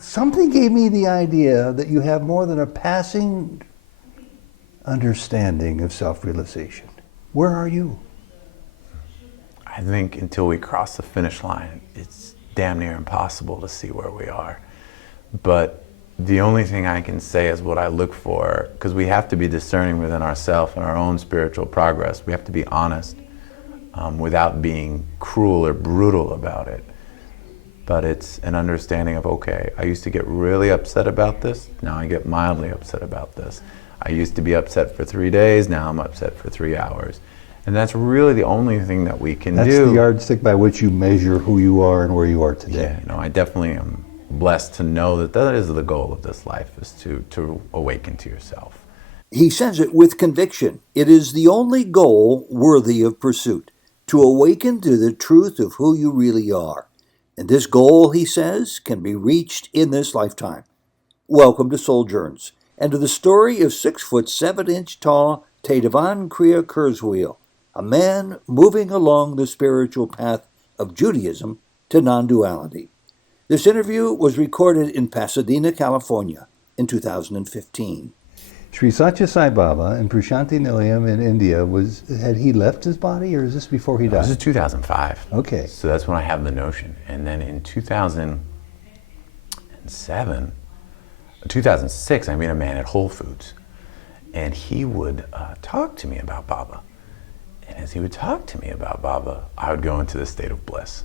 Something gave me the idea that you have more than a passing understanding of self-realization. Where are you? I think until we cross the finish line, it's damn near impossible to see where we are. But the only thing I can say is what I look for, because we have to be discerning within ourselves and our own spiritual progress. We have to be honest without being cruel or brutal about it. But it's an understanding of, okay, I used to get really upset about this, now I get mildly upset about this. I used to be upset for 3 days, now I'm upset for 3 hours. And that's really the only thing that we can do. That's the yardstick by which you measure who you are and where you are today. Yeah, I definitely am blessed to know that that is the goal of this life, is to awaken to yourself. He says it with conviction. It is the only goal worthy of pursuit, to awaken to the truth of who you really are. And this goal, he says, can be reached in this lifetime. Welcome to Souljourns, and to the story of 6'7" tall TeDevan Kryia Kurzweil, a man moving along the spiritual path of Judaism to non-duality. This interview was recorded in Pasadena, California in 2015. Sri Satya Sai Baba in Prashanti Nilayam in India, had he left his body, or is this before he died? This is 2005. Okay. So that's when I have the notion. And then in 2006, I met a man at Whole Foods, and he would talk to me about Baba. And as he would talk to me about Baba, I would go into this state of bliss.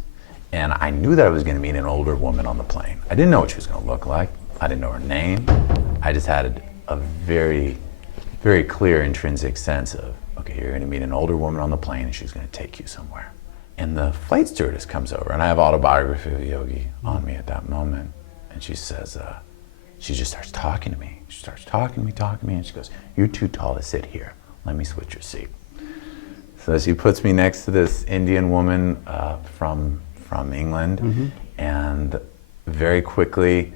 And I knew that I was going to meet an older woman on the plane. I didn't know what she was going to look like. I didn't know her name. I just had a very, very clear intrinsic sense of, okay, you're going to meet an older woman on the plane and she's going to take you somewhere. And the flight stewardess comes over, and I have Autobiography of a Yogi on me at that moment. And she says, she just starts talking to me. She starts talking to me, and she goes, "You're too tall to sit here. Let me switch your seat." So she puts me next to this Indian woman from England, and very quickly,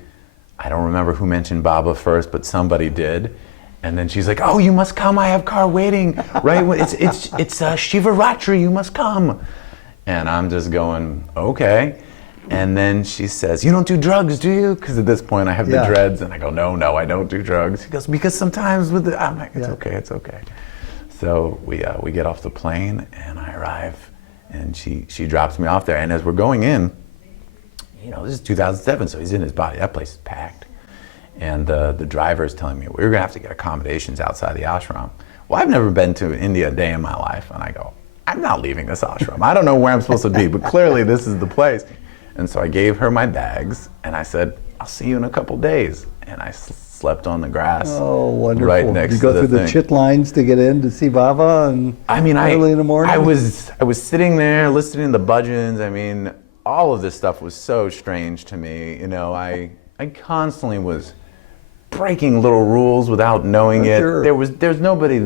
I don't remember who mentioned Baba first, but somebody did. And then she's like, "Oh, you must come, I have car waiting, right? It's Shivaratri, you must come." And I'm just going, okay. And then she says, "You don't do drugs, do you?" Because at this point I have the dreads, and I go, no, I don't do drugs. She goes, "Because sometimes with the," I'm like, it's okay. So we get off the plane, and I arrive, and she drops me off there. And as we're going in, this is 2007, so he's in his body. That place is packed. And the driver is telling me, we're going to have to get accommodations outside the ashram. Well, I've never been to India a day in my life. And I go, I'm not leaving this ashram. I don't know where I'm supposed to be, but clearly this is the place. And so I gave her my bags, and I said, "I'll see you in a couple days." And I slept on the grass. Oh, wonderful. Right next Did you go to through the chit lines to get in to see Baba? And early in the morning? I was sitting there listening to the bhajans. I mean, all of this stuff was so strange to me. I constantly was breaking little rules without knowing it. Sure. There's nobody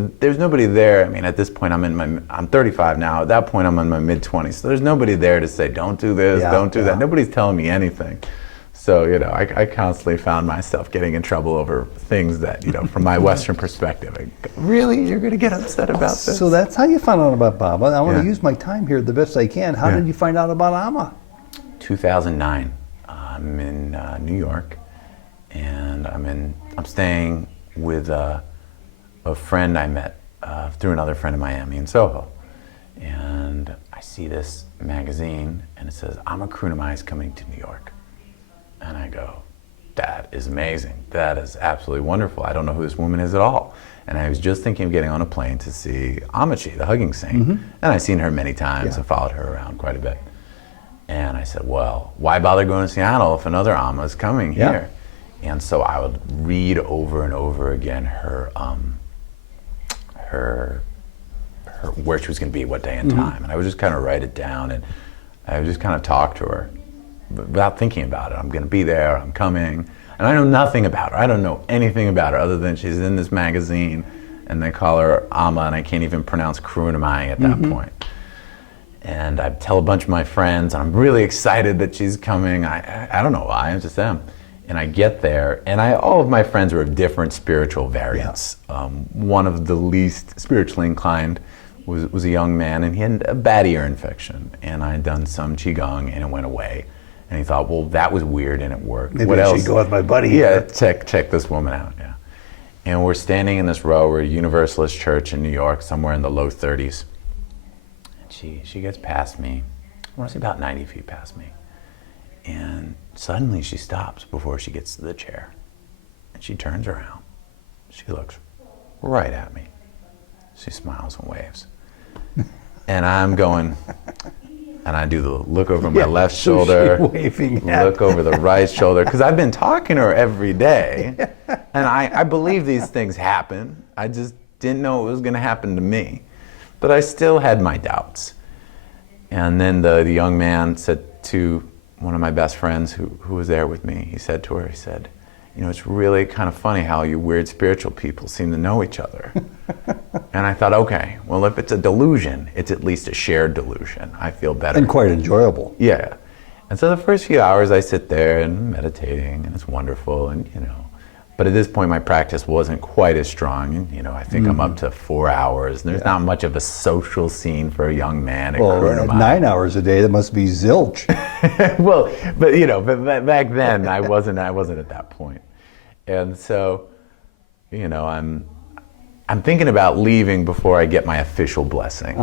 there. I mean, at this point I'm 35 now. At that point I'm in my mid-20s. So there's nobody there to say, don't do this, don't do that. Nobody's telling me anything. So, I constantly found myself getting in trouble over things that, from my Western perspective, I go, really? You're going to get upset about this? So that's how you found out about Baba. I want to use my time here the best I can. How did you find out about Amma? 2009. I'm in New York, and I'm staying with a friend I met through another friend in Miami in Soho. And I see this magazine, and it says, Amma Karunamayi is coming to New York. And I go, that is amazing. That is absolutely wonderful. I don't know who this woman is at all. And I was just thinking of getting on a plane to see Ammachi, the hugging saint. And I've seen her many times and followed her around quite a bit. And I said, well, why bother going to Seattle if another Amma is coming here? And so I would read over and over again her where she was going to be, what day and time. And I would just kind of write it down, and I would just kind of talk to her without thinking about it. I'm going to be there, I'm coming. And I know nothing about her. I don't know anything about her other than she's in this magazine, and they call her Amma, and I can't even pronounce Karunamayi at that point. And I tell a bunch of my friends, and I'm really excited that she's coming. I don't know why, I just am. And I get there, and all of my friends were of different spiritual variants. One of the least spiritually inclined was a young man, and he had a bad ear infection. And I had done some qigong, and it went away. And he thought, well, that was weird and it worked. Maybe What I else? should go with my buddy Yeah, here. check this woman out. Yeah. And we're standing in this row. We're at Universalist Church in New York, somewhere in the low 30s. And she gets past me. I want to say about 90 feet past me. And suddenly she stops before she gets to the chair. And she turns around. She looks right at me. She smiles and waves. And I'm going, and I do the look over my left so shoulder, she waving at- look over the right shoulder, because I've been talking to her every day, and I believe these things happen. I just didn't know it was going to happen to me. But I still had my doubts. And then the young man said to one of my best friends who was there with me, he said to her, he said, you know, it's really kind of funny how you weird spiritual people seem to know each other. And I thought, okay, well, if it's a delusion, it's at least a shared delusion. I feel better. And quite enjoyable. Yeah. And so the first few hours I sit there and meditating, and it's wonderful, and you know. But at this point, my practice wasn't quite as strong. And, you know, I think I'm up to 4 hours, and there's not much of a social scene for a young man at Well, at Karunamayi. 9 hours a day, that must be zilch. Well, but you know, but back then I wasn't at that point. And so, you know, I'm thinking about leaving before I get my official blessing.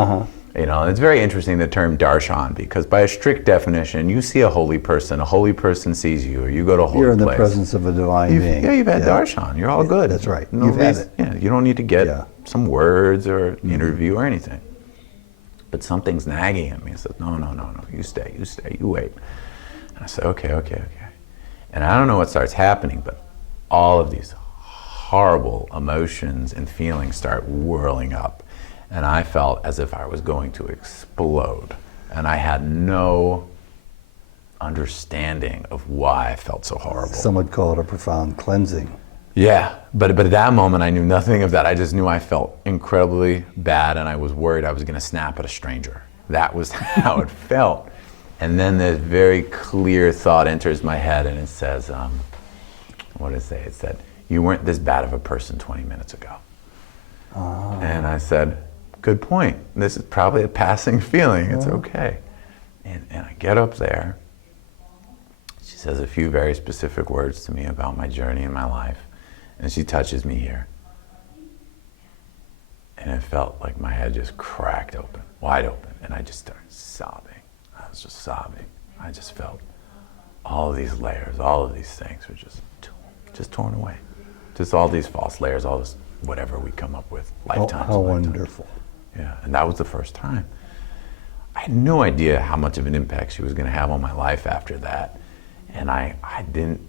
You know, and it's very interesting, the term darshan, because by a strict definition, you see a holy person sees you, or you go to a holy You're in the place. presence of a divine being. Yeah, you've had darshan. You're all good. That's right. No You've had reason- it. Yeah, you don't need to get Yeah. some words or interview or anything. But something's nagging at me. It says, no, you stay, you wait. And I said, okay. And I don't know what starts happening, but all of these horrible emotions and feelings start whirling up. And I felt as if I was going to explode. And I had no understanding of why I felt so horrible. Some would call it a profound cleansing. Yeah, but at that moment I knew nothing of that. I just knew I felt incredibly bad, and I was worried I was going to snap at a stranger. That was how it felt. And then this very clear thought enters my head, and it says, what did it say? It said, you weren't this bad of a person 20 minutes ago. And I said, good point. This is probably a passing feeling. It's okay. And I get up there. She says a few very specific words to me about my journey in my life. And she touches me here. And it felt like my head just cracked open, wide open. And I just started sobbing. I was just sobbing. I just felt all of these layers, all of these things were just torn away. Just all these false layers, all this whatever we come up with, lifetimes. How and lifetimes. wonderful. Yeah, and that was the first time. I had no idea how much of an impact she was going to have on my life after that. And I didn't,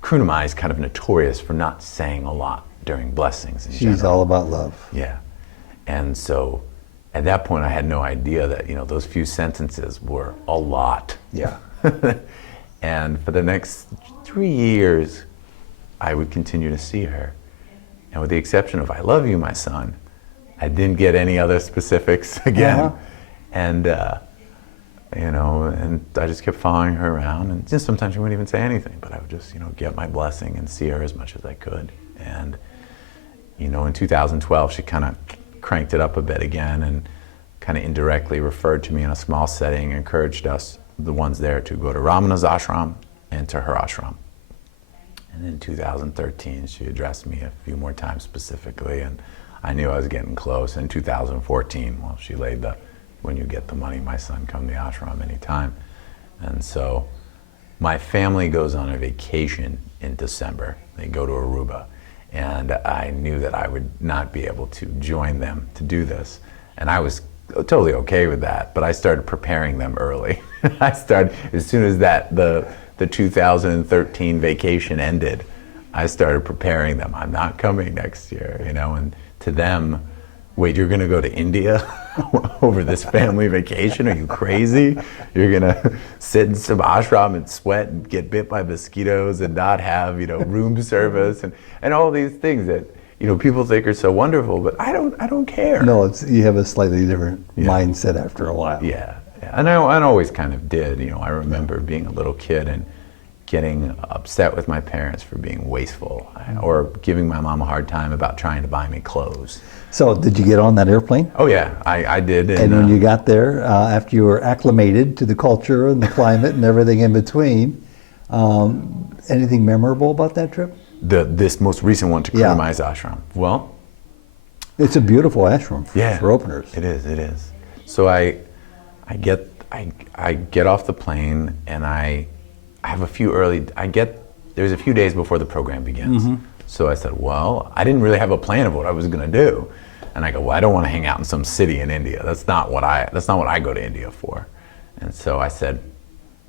Karunamayi is kind of notorious for not saying a lot during blessings in She's general. all about love. Yeah. And so at that point I had no idea that, you know, those few sentences were a lot. Yeah. And for the next 3 years, I would continue to see her. And with the exception of, I love you, my son, I didn't get any other specifics again. And, you know, and I just kept following her around, and just sometimes she wouldn't even say anything, but I would just, you know, get my blessing and see her as much as I could. And, you know, in 2012, she kind of cranked it up a bit again and kind of indirectly referred to me in a small setting, encouraged us, the ones there, to go to Ramana's ashram and to her ashram. And in 2013, she addressed me a few more times specifically, and I knew I was getting close. In 2014, well, she laid the, when you get the money, my son, come to the ashram anytime. And so my family goes on a vacation in December. They go to Aruba. And I knew that I would not be able to join them to do this. And I was totally okay with that, but I started preparing them early. I started, as soon as the 2013 vacation ended, I started preparing them. I'm not coming next year, you know, and to them, wait, you're gonna go to India over this family vacation? Are you crazy? You're gonna sit in some ashram and sweat and get bit by mosquitoes and not have, you know, room service and all these things that, you know, people think are so wonderful, but I don't care. No, you have a slightly different mindset after a while. Yeah, and I always kind of did. You know, I remember being a little kid and getting upset with my parents for being wasteful, or giving my mom a hard time about trying to buy me clothes. So did you get on that airplane? Oh yeah, I did. And when you got there, after you were acclimated to the culture and the climate and everything in between, anything memorable about that trip? This most recent one to Karunamayi's ashram. Well, it's a beautiful ashram for openers. It is. So I get off the plane, and I have a few there's a few days before the program begins. Mm-hmm. So I said, well, I didn't really have a plan of what I was going to do. And I go, well, I don't want to hang out in some city in India. That's not what I go to India for. And so I said,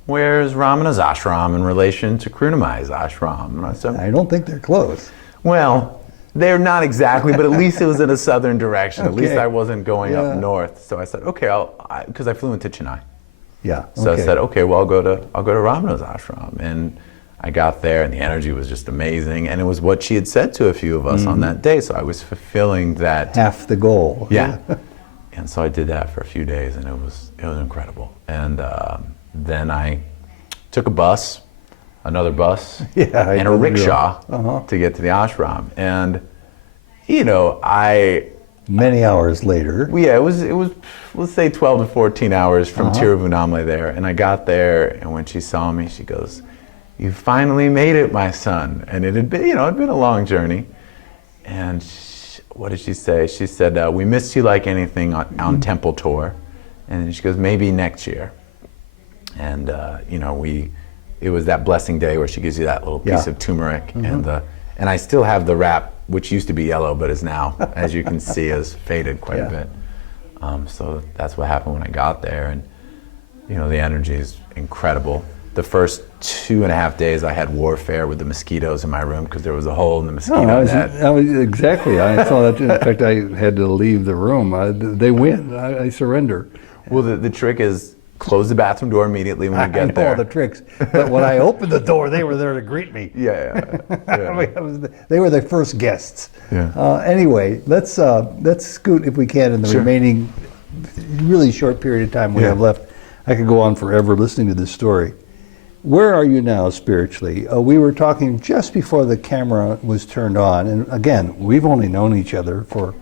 where's Ramana's ashram in relation to Karunamayi's ashram? And I said, I don't think they're close. well, they're not exactly, but at least it was in a southern direction. At least Okay. I wasn't going Yeah. up north. So I said, okay, because I flew into Chennai. Yeah. So I said, okay, well, I'll go to Ramana's ashram. And I got there, and the energy was just amazing. And it was what she had said to a few of us on that day. So I was fulfilling that. Half the goal. Yeah. And so I did that for a few days, and it was incredible. And then I took a bus, another bus, Yeah, and a rickshaw to get to the ashram. And, Many hours later. it was let's say 12 to 14 hours from Tiruvunnamalai there. And I got there, and when she saw me, she goes, "You finally made it, my son." And it had been, it'd been a long journey. And what did she say? She said, "We missed you like anything on temple tour." And then she goes, "Maybe next year." And it was that blessing day where she gives you that little piece of turmeric, and I still have the wrap, which used to be yellow, but is now, as you can see, has faded quite a bit. So that's what happened when I got there, and the energy is incredible. The first 2.5 days, I had warfare with the mosquitoes in my room because there was a hole in the mosquito net. Exactly. I saw that. In fact, I had to leave the room. They win. I surrender. Well, the trick is close the bathroom door immediately when you get I know there. all the tricks. But when I opened the door, they were there to greet me. Yeah. They were the first guests. Yeah. Anyway, let's scoot, if we can, in the remaining really short period of time we have left. I could go on forever listening to this story. Where are you now spiritually? We were talking just before the camera was turned on, and again, we've only known each other for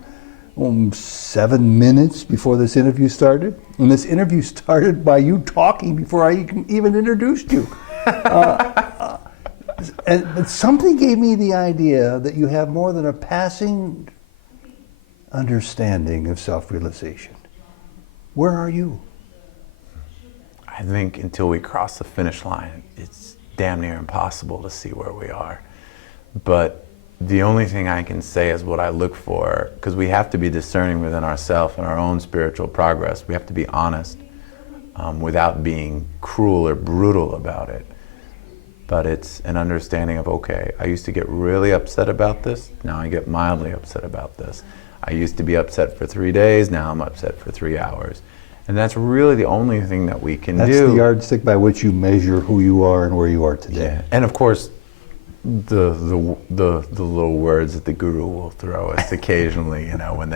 7 minutes before this interview started. And this interview started by you talking before I even introduced you. But something gave me the idea that you have more than a passing understanding of self-realization. Where are you? I think until we cross the finish line, it's damn near impossible to see where we are. But the only thing I can say is what I look for, because we have to be discerning within ourselves and our own spiritual progress. We have to be honest without being cruel or brutal about it. But it's an understanding of, okay, I used to get really upset about this, now I get mildly upset about this. I used to be upset for 3 days, now I'm upset for 3 hours. And that's really the only thing that we can do. That's the yardstick by which you measure who you are and where you are today. Yeah. And of course, the little words that the guru will throw us occasionally, when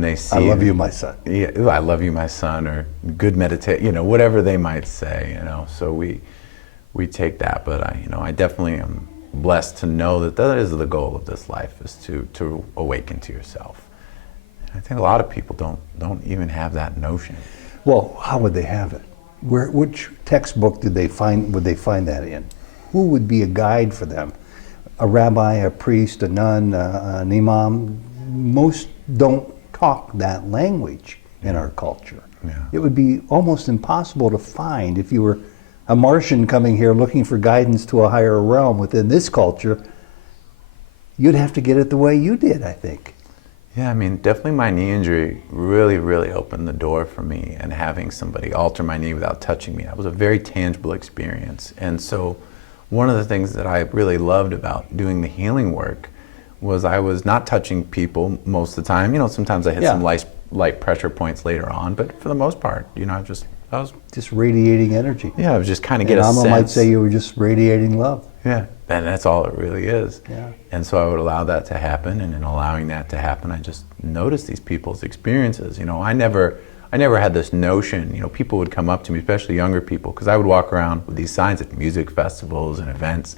they see. I love you, my son. Yeah, I love you, my son, or good meditate, whatever they might say, So we take that, but I definitely am blessed to know that is the goal of this life, is to awaken to yourself. I think a lot of people don't even have that notion. Well, how would they have it? Which textbook would they find that in? Who would be a guide for them? A rabbi, a priest, a nun, an imam? Most don't talk that language in our culture. Yeah. It would be almost impossible to find if you were a Martian coming here looking for guidance to a higher realm within this culture. You'd have to get it the way you did, I think. Yeah, definitely my knee injury really, really opened the door for me, and having somebody alter my knee without touching me, that was a very tangible experience. And so one of the things that I really loved about doing the healing work was I was not touching people most of the time. Sometimes I hit some light pressure points later on, but for the most part, I was just radiating energy. Yeah, I was just kind of get a sense. Amma might say you were just radiating love. Yeah, and that's all it really is. Yeah. And so I would allow that to happen, and in allowing that to happen, I just noticed these people's experiences. I I never had this notion, you know, people would come up to me, especially younger people, because I would walk around with these signs at music festivals and events,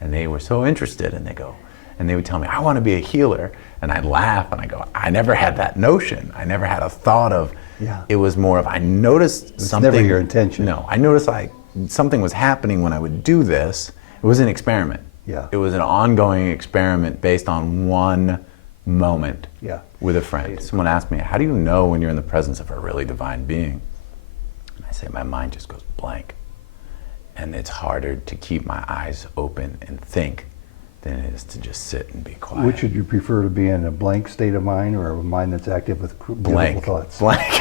and they were so interested, and they would tell me, I want to be a healer, and I'd laugh, and I go, I never had that notion. I never had a thought of, it was more of, I noticed something. Never your intention. No, I noticed something was happening when I would do this. It was an experiment. Yeah. It was an ongoing experiment based on one moment with a friend. Someone asked me, how do you know when you're in the presence of a really divine being? And I say, my mind just goes blank. And it's harder to keep my eyes open and think than it is to just sit and be quiet. Which would you prefer, to be in a blank state of mind or a mind that's active with beautiful thoughts? Blank.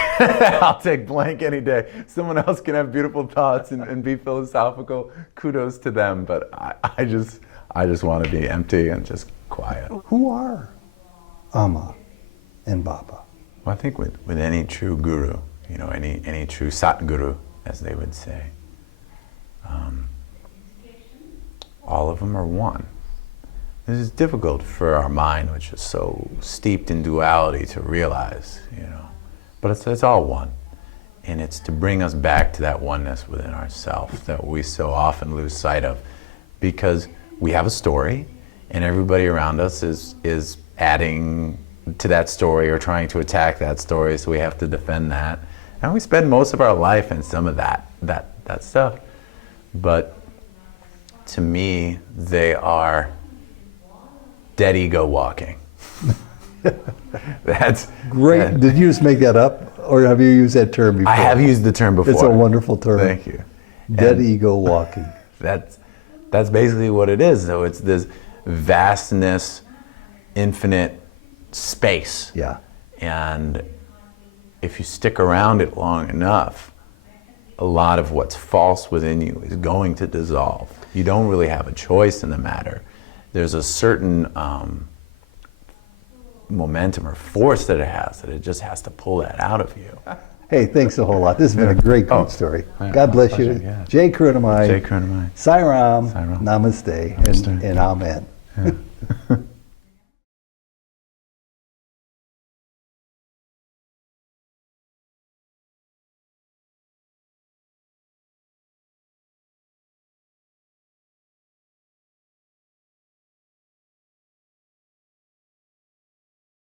I'll take blank any day. Someone else can have beautiful thoughts and be philosophical. Kudos to them, but I just want to be empty and just quiet. Who are Amma and Baba? Well, I think with any true guru, you know, any true Satguru, as they would say, all of them are one. This is difficult for our mind, which is so steeped in duality, to realize, you know. But it's all one. And it's to bring us back to that oneness within ourselves that we so often lose sight of, because we have a story, and everybody around us is adding to that story or trying to attack that story, so we have to defend that. And we spend most of our life in some of that stuff. But to me, they are dead ego walking. That's great. Did you just make that up, or have you used that term before? I have used the term before. It's a wonderful term. Thank you. Dead ego walking. That's basically what it is. So it's this vastness, infinite space. Yeah. And if you stick around it long enough, a lot of what's false within you is going to dissolve. You don't really have a choice in the matter. There's a certain momentum or force that it has, that it just has to pull that out of you. Hey, thanks a whole lot. This has been a great story. God bless you. Yeah. Jai Karunamayi. Jai Karunamayi. Sairam. Sairam. Namaste. Namaste. And Amen. Yeah.